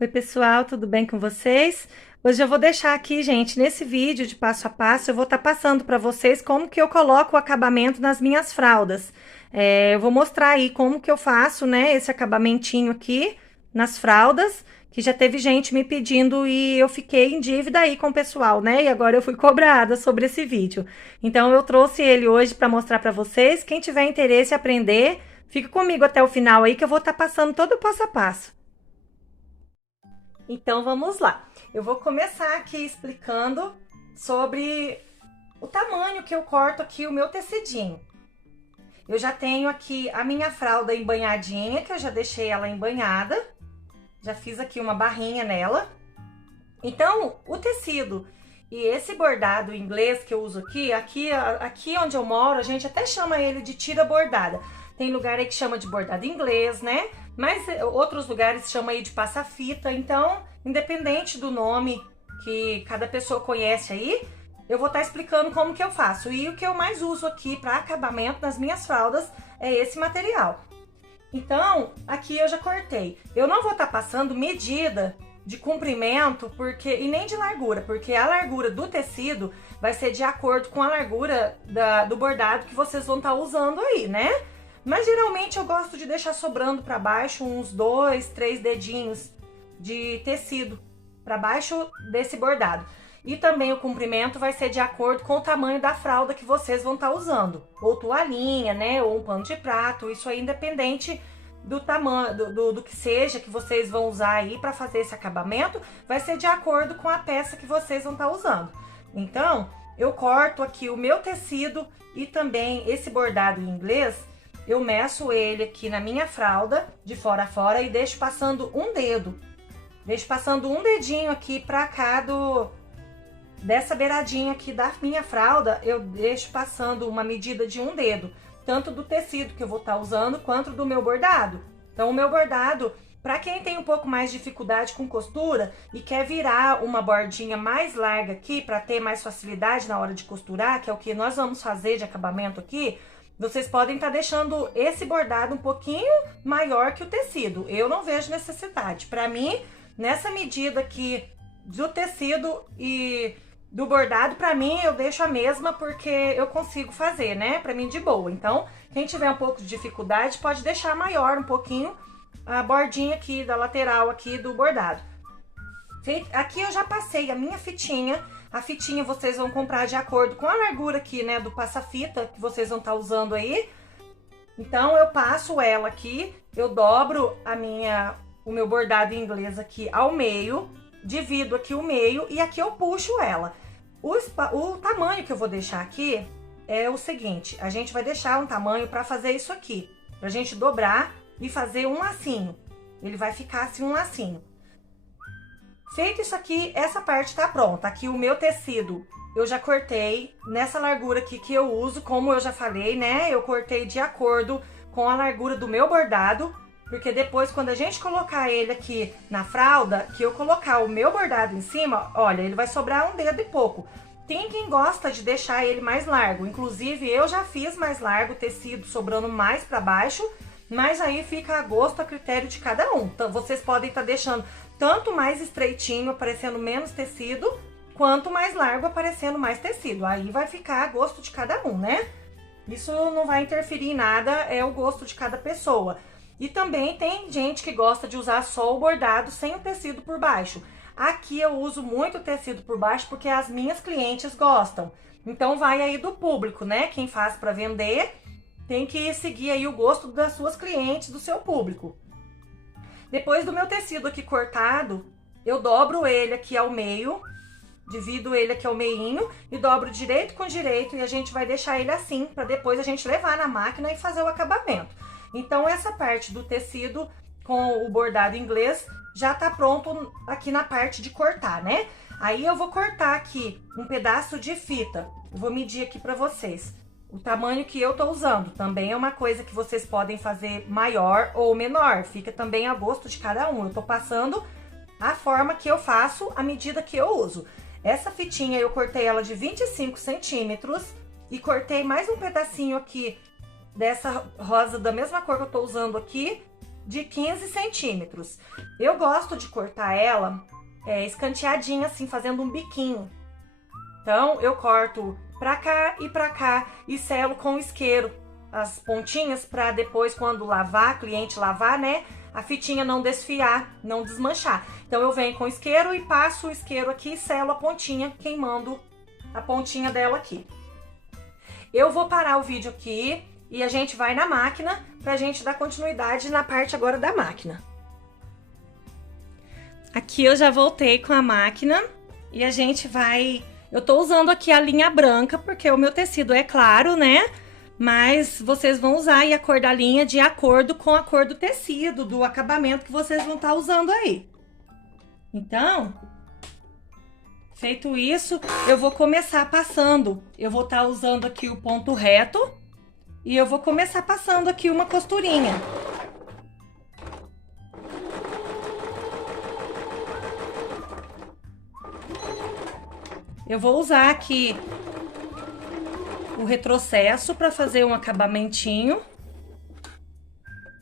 Oi, pessoal, tudo bem com vocês? Hoje eu vou deixar aqui, gente, nesse vídeo de passo a passo, eu vou estar passando para vocês como que eu coloco o acabamento nas minhas fraldas. Eu vou mostrar aí como que eu faço, né, esse acabamentinho aqui nas fraldas, que já teve gente me pedindo e eu fiquei em dívida aí com o pessoal, né, e agora eu fui cobrada sobre esse vídeo. Então eu trouxe ele hoje para mostrar para vocês. Quem tiver interesse em aprender, fica comigo até o final aí que eu vou estar passando todo o passo a passo. Então vamos lá. Eu vou começar aqui explicando sobre o tamanho que eu corto aqui o meu tecidinho. Eu já tenho aqui a minha fralda embanhadinha, que eu já deixei ela embanhada. Já fiz aqui uma barrinha nela. Então, o tecido e esse bordado inglês que eu uso aqui onde eu moro, a gente até chama ele de tira bordada. Tem lugar aí que chama de bordado inglês, né? Mas outros lugares chamam aí de passa-fita. Então, independente do nome que cada pessoa conhece aí, eu vou estar explicando como que eu faço. E o que eu mais uso aqui para acabamento nas minhas fraldas é esse material. Então, aqui eu já cortei. Eu não vou estar passando medida de comprimento e nem de largura, porque a largura do tecido vai ser de acordo com a largura do bordado que vocês vão estar usando aí, né? Mas geralmente eu gosto de deixar sobrando para baixo uns 2, 3 dedinhos de tecido para baixo desse bordado. E também o comprimento vai ser de acordo com o tamanho da fralda que vocês vão estar usando. Ou toalhinha, né? Ou um pano de prato. Isso aí independente do tamanho, do que seja que vocês vão usar aí para fazer esse acabamento, vai ser de acordo com a peça que vocês vão estar usando. Então, eu corto aqui o meu tecido e também esse bordado em inglês, eu meço ele aqui na minha fralda, de fora a fora, e deixo passando um dedo. Deixo passando um dedinho aqui pra cá dessa beiradinha aqui da minha fralda, eu deixo passando uma medida de um dedo, tanto do tecido que eu vou estar usando, quanto do meu bordado. Então, o meu bordado, para quem tem um pouco mais de dificuldade com costura e quer virar uma bordinha mais larga aqui, para ter mais facilidade na hora de costurar, que é o que nós vamos fazer de acabamento aqui, vocês podem estar deixando esse bordado um pouquinho maior que o tecido. Eu não vejo necessidade. Para mim, nessa medida aqui do tecido e do bordado, para mim, eu deixo a mesma porque eu consigo fazer, né? Para mim, de boa. Então, quem tiver um pouco de dificuldade, pode deixar maior um pouquinho a bordinha aqui da lateral aqui do bordado. Aqui eu já passei a minha fitinha. A fitinha vocês vão comprar de acordo com a largura aqui, né, do passa-fita que vocês vão estar usando aí. Então, eu passo ela aqui, eu dobro o meu bordado em inglês aqui ao meio, divido aqui o meio e aqui eu puxo ela. O tamanho que eu vou deixar aqui é o seguinte, a gente vai deixar um tamanho para fazer isso aqui, pra gente dobrar e fazer um lacinho. Ele vai ficar assim um lacinho. Feito isso aqui, essa parte tá pronta. Aqui o meu tecido eu já cortei nessa largura aqui que eu uso, como eu já falei, né? Eu cortei de acordo com a largura do meu bordado, porque depois quando a gente colocar ele aqui na fralda, que eu colocar o meu bordado em cima, olha, ele vai sobrar um dedo e pouco. Tem quem gosta de deixar ele mais largo, inclusive eu já fiz mais largo o tecido, sobrando mais para baixo, mas aí fica a gosto, a critério de cada um. Então, vocês podem estar deixando tanto mais estreitinho, aparecendo menos tecido, quanto mais largo, aparecendo mais tecido. Aí vai ficar a gosto de cada um, né? Isso não vai interferir em nada, é o gosto de cada pessoa. E também tem gente que gosta de usar só o bordado sem o tecido por baixo. Aqui eu uso muito tecido por baixo porque as minhas clientes gostam. Então vai aí do público, né? Quem faz para vender tem que seguir aí o gosto das suas clientes, do seu público. Depois do meu tecido aqui cortado, eu dobro ele aqui ao meio, divido ele aqui ao meinho e dobro direito com direito e a gente vai deixar ele assim, para depois a gente levar na máquina e fazer o acabamento. Então, essa parte do tecido com o bordado inglês já tá pronto aqui na parte de cortar, né? Aí eu vou cortar aqui um pedaço de fita, eu vou medir aqui para vocês. O tamanho que eu tô usando também é uma coisa que vocês podem fazer maior ou menor, fica também a gosto de cada um. Eu tô passando a forma que eu faço, a medida que eu uso. Essa fitinha eu cortei ela de 25 centímetros e cortei mais um pedacinho aqui dessa rosa da mesma cor que eu tô usando aqui, de 15 centímetros. Eu gosto de cortar ela escanteadinha assim, fazendo um biquinho. Então, eu corto pra cá e selo com isqueiro as pontinhas para depois, quando lavar, cliente lavar, né, a fitinha não desfiar, não desmanchar. Então, eu venho com isqueiro e passo o isqueiro aqui e selo a pontinha, queimando a pontinha dela aqui. Eu vou parar o vídeo aqui e a gente vai na máquina pra gente dar continuidade na parte agora da máquina. Aqui eu já voltei com a máquina e a gente vai... Eu tô usando aqui a linha branca porque o meu tecido é claro, né? Mas vocês vão usar aí a cor da linha de acordo com a cor do tecido, do acabamento que vocês vão estar usando aí. Então, feito isso, eu vou começar passando. Eu vou estar usando aqui o ponto reto e eu vou começar passando aqui uma costurinha. Eu vou usar aqui o retrocesso para fazer um acabamentinho,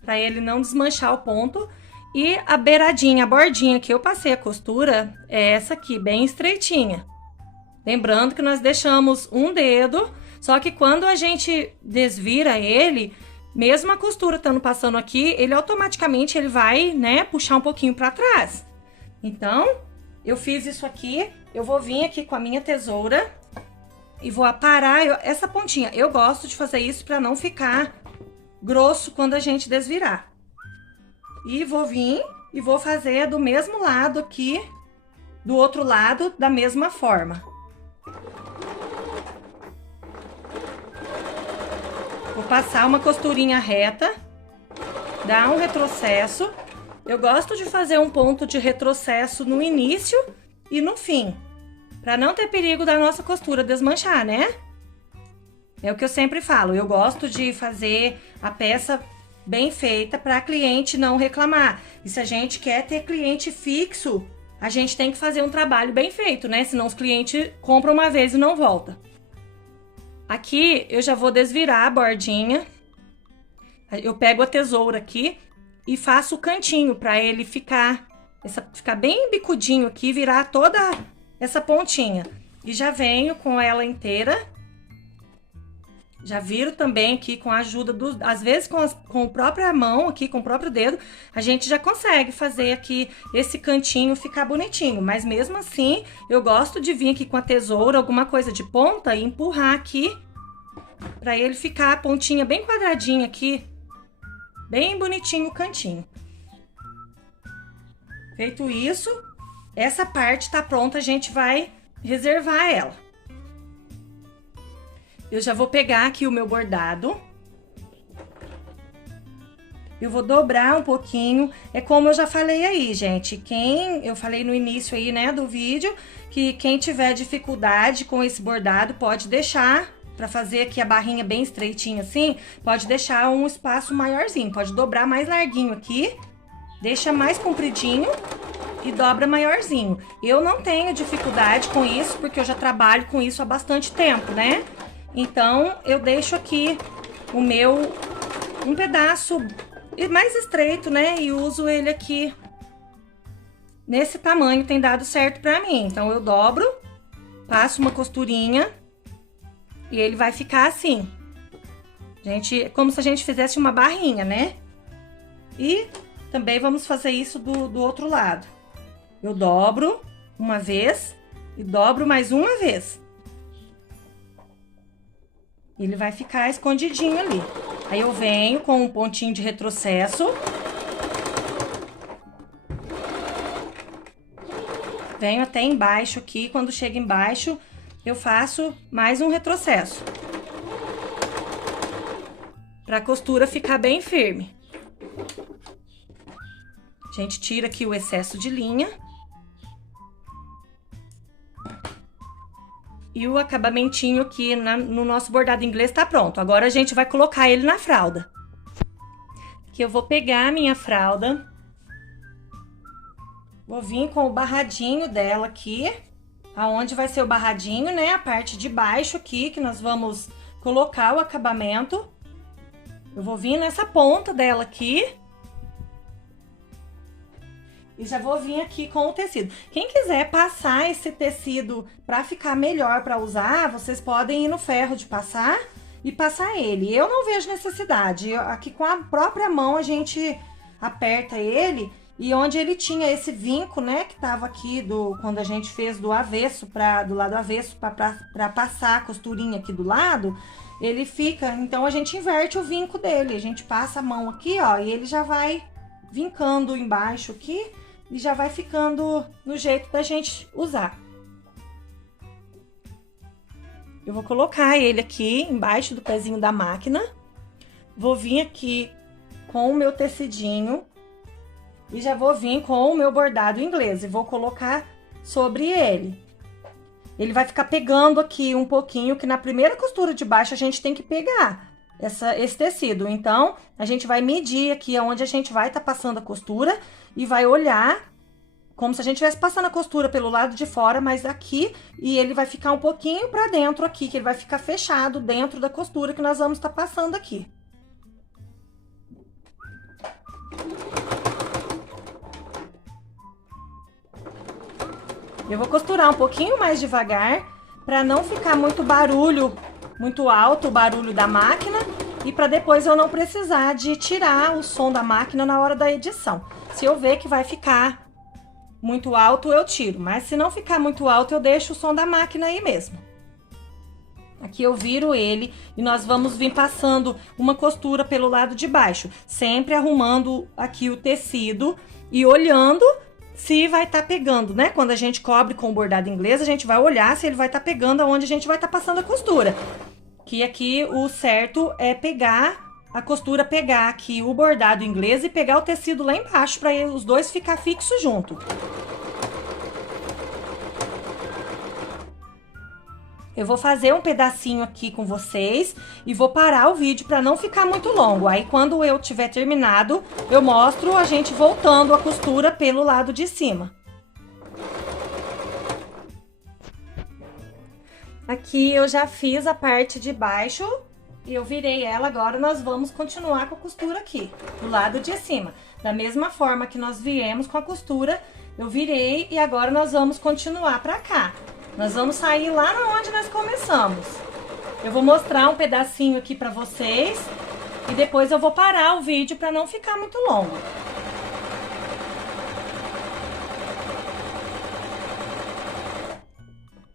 para ele não desmanchar o ponto. E a beiradinha, a bordinha que eu passei a costura é essa aqui, bem estreitinha. Lembrando que nós deixamos um dedo, só que quando a gente desvira ele, mesmo a costura estando passando aqui, ele automaticamente vai, né, puxar um pouquinho para trás. Então, eu fiz isso aqui, eu vou vir aqui com a minha tesoura e vou aparar essa pontinha. Eu gosto de fazer isso para não ficar grosso quando a gente desvirar. E vou vir e vou fazer do mesmo lado aqui, do outro lado, da mesma forma. Vou passar uma costurinha reta, dar um retrocesso. Eu gosto de fazer um ponto de retrocesso no início e no fim, para não ter perigo da nossa costura desmanchar, né? É o que eu sempre falo, eu gosto de fazer a peça bem feita para cliente não reclamar. E se a gente quer ter cliente fixo, a gente tem que fazer um trabalho bem feito, né? Senão os clientes compram uma vez e não volta. Aqui eu já vou desvirar a bordinha. Eu pego a tesoura aqui e faço o cantinho para ele ficar bem bicudinho aqui, virar toda essa pontinha. E já venho com ela inteira. Já viro também aqui com a ajuda às vezes com a própria mão aqui, com o próprio dedo, a gente já consegue fazer aqui esse cantinho ficar bonitinho. Mas mesmo assim, eu gosto de vir aqui com a tesoura, alguma coisa de ponta e empurrar aqui, pra ele ficar a pontinha bem quadradinha aqui, bem bonitinho o cantinho. Feito isso, essa parte tá pronta, a gente vai reservar ela. Eu já vou pegar aqui o meu bordado. Eu vou dobrar um pouquinho. É como eu já falei aí, gente. Eu falei no início aí, né, do vídeo, que quem tiver dificuldade com esse bordado pode deixar, para fazer aqui a barrinha bem estreitinha assim, pode deixar um espaço maiorzinho. Pode dobrar mais larguinho aqui, deixa mais compridinho e dobra maiorzinho. Eu não tenho dificuldade com isso, porque eu já trabalho com isso há bastante tempo, né? Então, eu deixo aqui um pedaço mais estreito, né? E uso ele aqui nesse tamanho, tem dado certo pra mim. Então, eu dobro, passo uma costurinha e ele vai ficar assim. Como se a gente fizesse uma barrinha, né? E também vamos fazer isso do outro lado. Eu dobro uma vez e dobro mais uma vez. Ele vai ficar escondidinho ali. Aí eu venho com um pontinho de retrocesso. Venho até embaixo aqui. Quando chega embaixo, eu faço mais um retrocesso. Pra costura ficar bem firme. A gente tira aqui o excesso de linha. E o acabamentinho aqui no nosso bordado inglês tá pronto. Agora a gente vai colocar ele na fralda. Aqui eu vou pegar a minha fralda. Vou vir com o barradinho dela aqui. Aonde vai ser o barradinho, né? A parte de baixo aqui, que nós vamos colocar o acabamento. Eu vou vir nessa ponta dela aqui. E já vou vir aqui com o tecido. Quem quiser passar esse tecido para ficar melhor para usar, vocês podem ir no ferro de passar e passar ele. Eu não vejo necessidade. Aqui com a própria mão a gente aperta ele. E onde ele tinha esse vinco, né, que tava aqui quando a gente fez do avesso do lado avesso para passar a costurinha aqui do lado, ele fica, então a gente inverte o vinco dele. A gente passa a mão aqui, ó, e ele já vai vincando embaixo aqui e já vai ficando no jeito da gente usar. Eu vou colocar ele aqui embaixo do pezinho da máquina. Vou vir aqui com o meu tecidinho e já vou vir com o meu bordado inglês e vou colocar sobre ele. Ele vai ficar pegando aqui um pouquinho, que na primeira costura de baixo a gente tem que pegar esse tecido. Então, a gente vai medir aqui onde a gente vai estar passando a costura e vai olhar como se a gente estivesse passando a costura pelo lado de fora, mas aqui, e ele vai ficar um pouquinho pra dentro aqui, que ele vai ficar fechado dentro da costura que nós vamos estar passando aqui. Eu vou costurar um pouquinho mais devagar, para não ficar muito barulho, muito alto o barulho da máquina, e para depois eu não precisar de tirar o som da máquina na hora da edição. Se eu ver que vai ficar muito alto, eu tiro, mas se não ficar muito alto, eu deixo o som da máquina aí mesmo. Aqui eu viro ele e nós vamos vir passando uma costura pelo lado de baixo, sempre arrumando aqui o tecido e olhando se vai estar pegando, né? Quando a gente cobre com o bordado inglês, a gente vai olhar se ele vai estar pegando aonde a gente vai estar passando a costura. Que aqui o certo é pegar a costura, pegar aqui o bordado inglês e pegar o tecido lá embaixo, para os dois ficar fixos junto. Eu vou fazer um pedacinho aqui com vocês e vou parar o vídeo para não ficar muito longo. Aí, quando eu tiver terminado, eu mostro a gente voltando a costura pelo lado de cima. Aqui eu já fiz a parte de baixo e eu virei ela. Agora nós vamos continuar com a costura aqui, do lado de cima. Da mesma forma que nós viemos com a costura, eu virei e agora nós vamos continuar para cá. Nós vamos sair lá onde nós começamos. Eu vou mostrar um pedacinho aqui pra vocês e depois eu vou parar o vídeo para não ficar muito longo.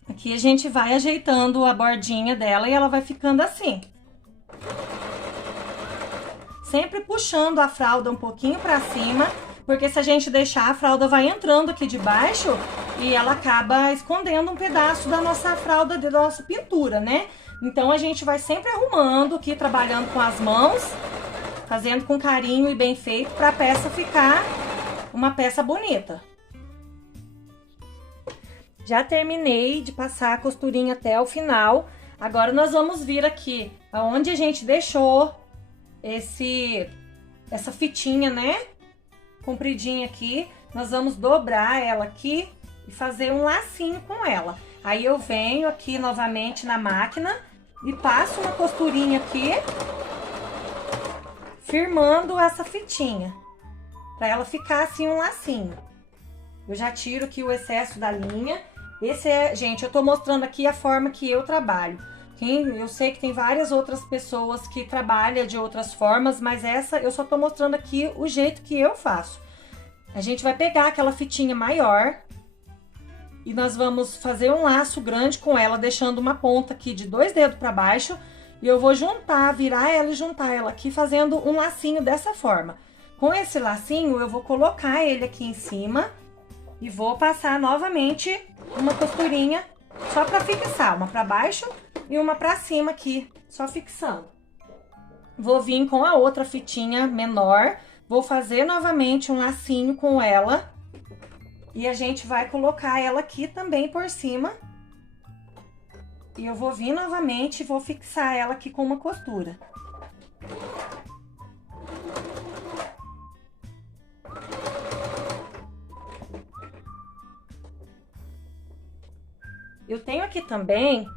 Aqui a gente vai ajeitando a bordinha dela e ela vai ficando assim. Sempre puxando a fralda um pouquinho pra cima, porque se a gente deixar, a fralda vai entrando aqui de baixo e ela acaba escondendo um pedaço da nossa fralda, da nossa pintura, né? Então, a gente vai sempre arrumando aqui, trabalhando com as mãos, fazendo com carinho e bem feito, para a peça ficar uma peça bonita. Já terminei de passar a costurinha até o final. Agora, nós vamos vir aqui, aonde a gente deixou essa fitinha, né? Compridinha aqui, nós vamos dobrar ela aqui e fazer um lacinho com ela. Aí eu venho aqui novamente na máquina e passo uma costurinha aqui, firmando essa fitinha, para ela ficar assim um lacinho. Eu já tiro aqui o excesso da linha. Gente, eu tô mostrando aqui a forma que eu trabalho. Eu sei que tem várias outras pessoas que trabalham de outras formas, mas essa eu só tô mostrando aqui o jeito que eu faço. A gente vai pegar aquela fitinha maior e nós vamos fazer um laço grande com ela, deixando uma ponta aqui de 2 dedos para baixo. E eu vou virar ela e juntar ela aqui, fazendo um lacinho dessa forma. Com esse lacinho, eu vou colocar ele aqui em cima e vou passar novamente uma costurinha só para fixar, uma para baixo e uma para cima aqui, só fixando. Vou vir com a outra fitinha menor, vou fazer novamente um lacinho com ela e a gente vai colocar ela aqui também por cima. E eu vou vir novamente e vou fixar ela aqui com uma costura. Eu tenho aqui também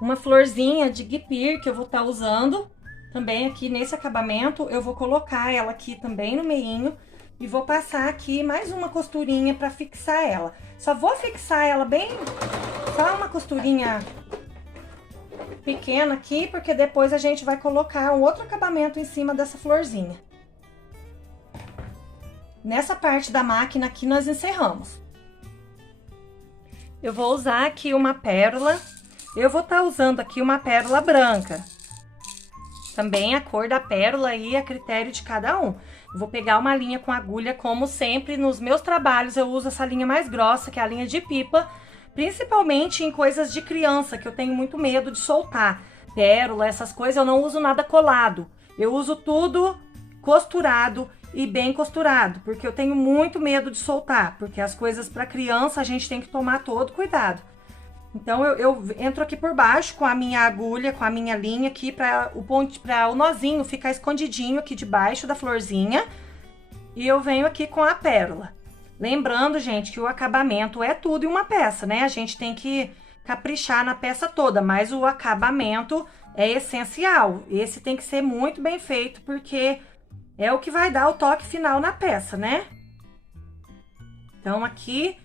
uma florzinha de guipir que eu vou estar usando também aqui nesse acabamento. Eu vou colocar ela aqui também no meinho e vou passar aqui mais uma costurinha para fixar ela. Só vou fixar ela bem, só uma costurinha pequena aqui, porque depois a gente vai colocar um outro acabamento em cima dessa florzinha. Nessa parte da máquina aqui nós encerramos. Eu vou usar aqui uma pérola. Eu vou estar usando aqui uma pérola branca. Também a cor da pérola aí é a critério de cada um. Eu vou pegar uma linha com agulha, como sempre nos meus trabalhos eu uso essa linha mais grossa, que é a linha de pipa, principalmente em coisas de criança, que eu tenho muito medo de soltar. Pérola, essas coisas, eu não uso nada colado. Eu uso tudo costurado e bem costurado, porque eu tenho muito medo de soltar, porque as coisas para criança a gente tem que tomar todo cuidado. Então eu entro aqui por baixo com a minha agulha, com a minha linha aqui para o nozinho ficar escondidinho aqui debaixo da florzinha, e eu venho aqui com a pérola. Lembrando, gente, que o acabamento é tudo em uma peça, né? A gente tem que caprichar na peça toda, mas o acabamento é essencial. Esse tem que ser muito bem feito, porque é o que vai dar o toque final na peça, né? Então, aqui,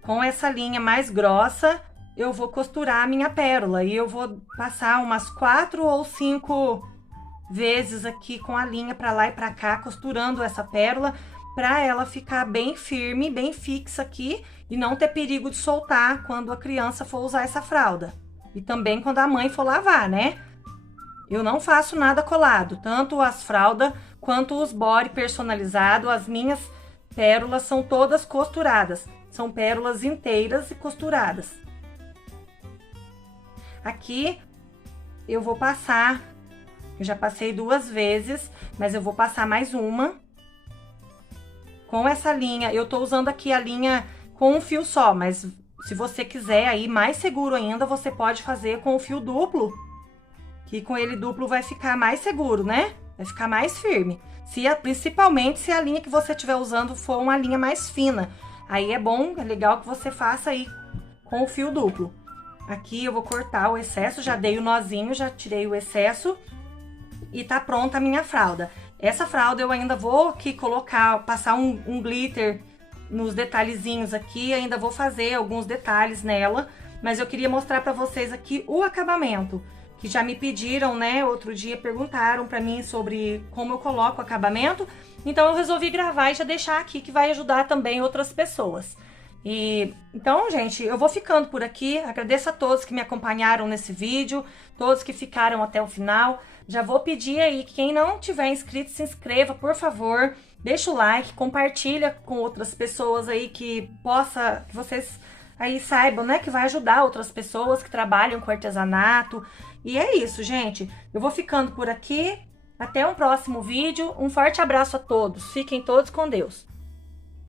com essa linha mais grossa, eu vou costurar a minha pérola. E eu vou passar umas 4 ou 5 vezes aqui com a linha pra lá e pra cá, costurando essa pérola, pra ela ficar bem firme, bem fixa aqui, e não ter perigo de soltar quando a criança for usar essa fralda. E também quando a mãe for lavar, né? Eu não faço nada colado, tanto as fraldas quanto os body personalizados. As minhas pérolas são todas costuradas, são pérolas inteiras e costuradas. Aqui eu vou passar, eu já passei 2 vezes, mas eu vou passar mais uma. Com essa linha, eu tô usando aqui a linha com um fio só, mas se você quiser aí mais seguro ainda, você pode fazer com o fio duplo, que com ele duplo vai ficar mais seguro, né? Vai ficar mais firme. Principalmente se a linha que você estiver usando for uma linha mais fina. Aí é bom, é legal que você faça aí com o fio duplo. Aqui eu vou cortar o excesso, já dei o nozinho, já tirei o excesso e tá pronta a minha fralda. Essa fralda eu ainda vou aqui passar um glitter nos detalhezinhos aqui, ainda vou fazer alguns detalhes nela, mas eu queria mostrar pra vocês aqui o acabamento, que já me pediram, né, outro dia perguntaram pra mim sobre como eu coloco o acabamento, então eu resolvi gravar e já deixar aqui, que vai ajudar também outras pessoas. Então, gente, eu vou ficando por aqui. Agradeço a todos que me acompanharam nesse vídeo, todos que ficaram até o final. Já vou pedir aí que quem não tiver inscrito, se inscreva, por favor. Deixa o like, compartilha com outras pessoas aí que vocês aí saibam, né, que vai ajudar outras pessoas que trabalham com artesanato. E é isso, gente. Eu vou ficando por aqui. Até um próximo vídeo. Um forte abraço a todos. Fiquem todos com Deus.